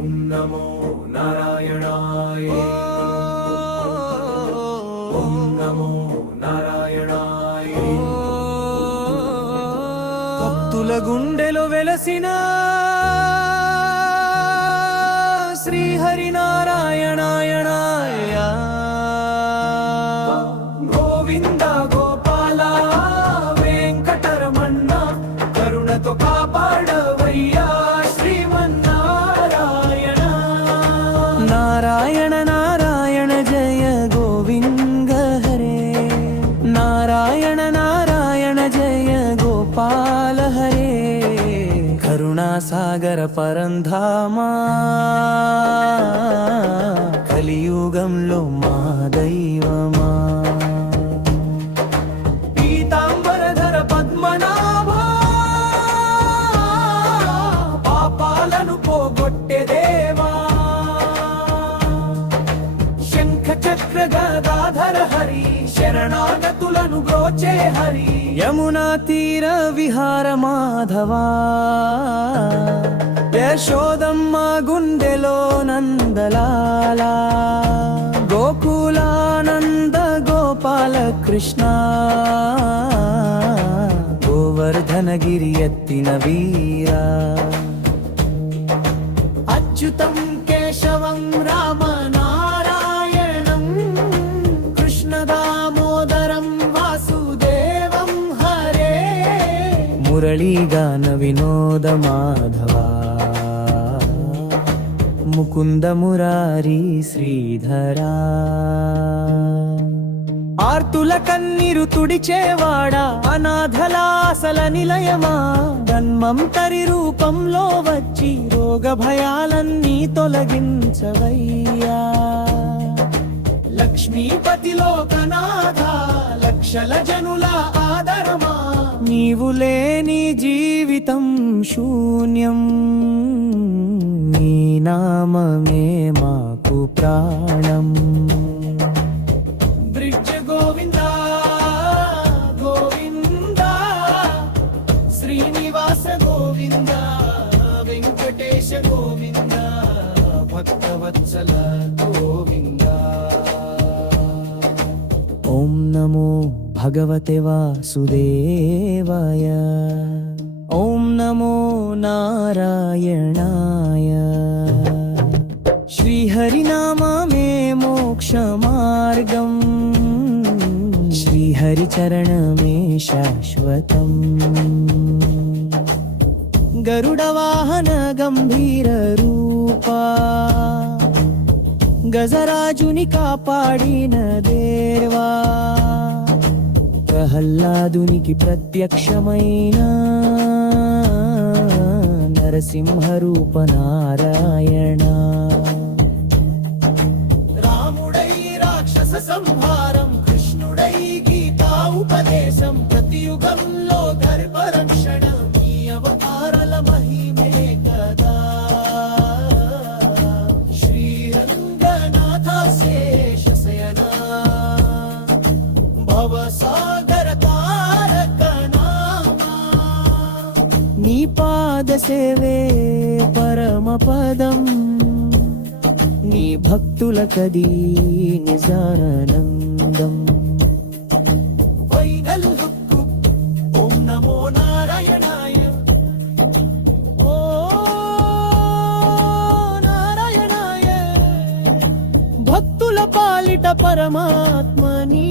ఓం నమో నారాయణాయ ఓం నమో నారాయణాయ భక్తుల గుండెలో వెలసిన శ్రీహరి నారాయణాయణాయ గోవింద గోపాల వెంకటరమణ కరుణతో కాపాడవయ్యా శ్రీమన్నారాయణ నారాయణ నారాయణ జయ గోవింద హరే నారాయణ నారాయణ జయ గోపాల హరే కరుణాసాగర పరంధామా కలియుగంలో మా దైవమా పీతాంబరధర పద్మనాభా పాపాలను పోగొట్టె దేవా శంఖ చక్ర గదాధర హరి శరణాగతులను గోచే హరి యమునా తీర విహార మాధవా యశోదమ్మ గుండెలో నందలాలా గోకులానంద గోపాల కృష్ణ గోవర్ధనగిరి ఎత్తిన వీరా అచ్యుతం కేశవం రామ నారాయణం కృష్ణ దామోదరం వాసుదేవం హరే మురళీగాన వినోద మాధవా ముకుంద మురారి శ్రీధరా ఆర్తుల కన్నీరు తుడిచేవాడా అనాథలాసల నిలయమా జన్మంతరి రూపంలో వచ్చి రోగ భయాలన్నీ తొలగించవయ్యా లక్ష్మీపతి లోకనాథ లక్షల జనుల ఆదరమా నీవు లేని జీవితం శూన్యం నీ నామమే మాకు ప్రాణం బ్రిడ్జ్ గోవింద గోవింద శ్రీనివాస గోవింద వెంకటేశ గోవింద భక్తవత్సల గోవింద ఓం నమో భగవతే వాసుదేవాయ ఓం నమో నారాయణాయ శ్రీహరినామే మోక్ష మార్గం శ్రీహరి చరణమే శాశ్వతం గరుడ వాహన గంభీర రూపా గజరాజుని కాపాడిన దేవా ప్రహ్లాదునికి ప్రత్యక్షమైన నరసింహ రూప నారాయణ రాముడై రాక్షస సంహారం కృష్ణుడై గీతా ఉపదేశం ప్రతియుగంలో ధర్మరక్షణ ఈ అవతారల మహిమే కదా శ్రీరంగనాథ శేషశయన భవసాగర తారక నామా నీ పాద సేవే పరమ పదం నీ భక్తులకది నిజానందం ఫైనల్ హుక్కు ఓం నమో నారాయణాయ ఓ నారాయణాయ భక్తుల పాలిట పరమాత్మ నీ